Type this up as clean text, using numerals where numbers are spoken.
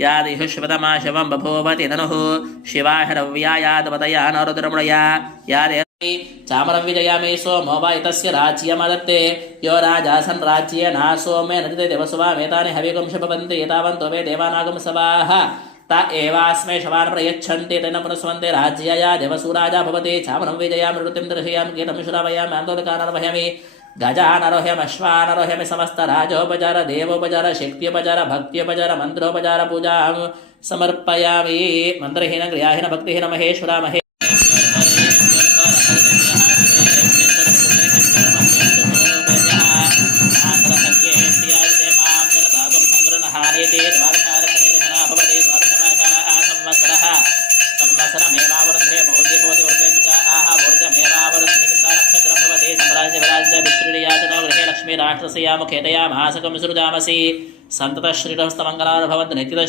यादिहुष्वतमा शिवं बभूवति ननुः शिवाहरव्यायादवतया नरुद्रमृया यादे चामरं विजयामि सोमो वा एतस्य राज्यमदत्ते यो राजासन् राज्ये ना सोमे नदिते देवसुवामेतानि हविगुं शपवन्ति एतावन्तो वे देवानागं सवाः ता एवास्मै शवान् प्रयच्छन्ति तेन पुनस्वन्ते राज्यया देवसुराजा भवति चामरं विजयामि नृत्यं दर्शयामि गीतं श्रावयामि आन्दोलकानर्वह्यामि गजानरोह्यमश्वानरोह्यमि समस्तराजोपचार देवोपचार शक्त्योपचार भक्त्योपचार मन्त्रोपचार पूजां समर्पयामि मन्त्रहीन क्रियाहीन भक्तिहीन महेश्वरा महे संवत्सरमेवावरुन्धे मौल्ये भवति वृत्तेर्मजा आह वृद्धमेवावरुन्धे नक्षत्रं भवति सम्राज्यविराज्य विश्रीयाचनो गृहे लक्ष्मी राष्ट्रस्या मुखेतया महासकं विसृजामसि सन्ततः श्रीरस्तमङ्गलानि भवन्तु नित्यतः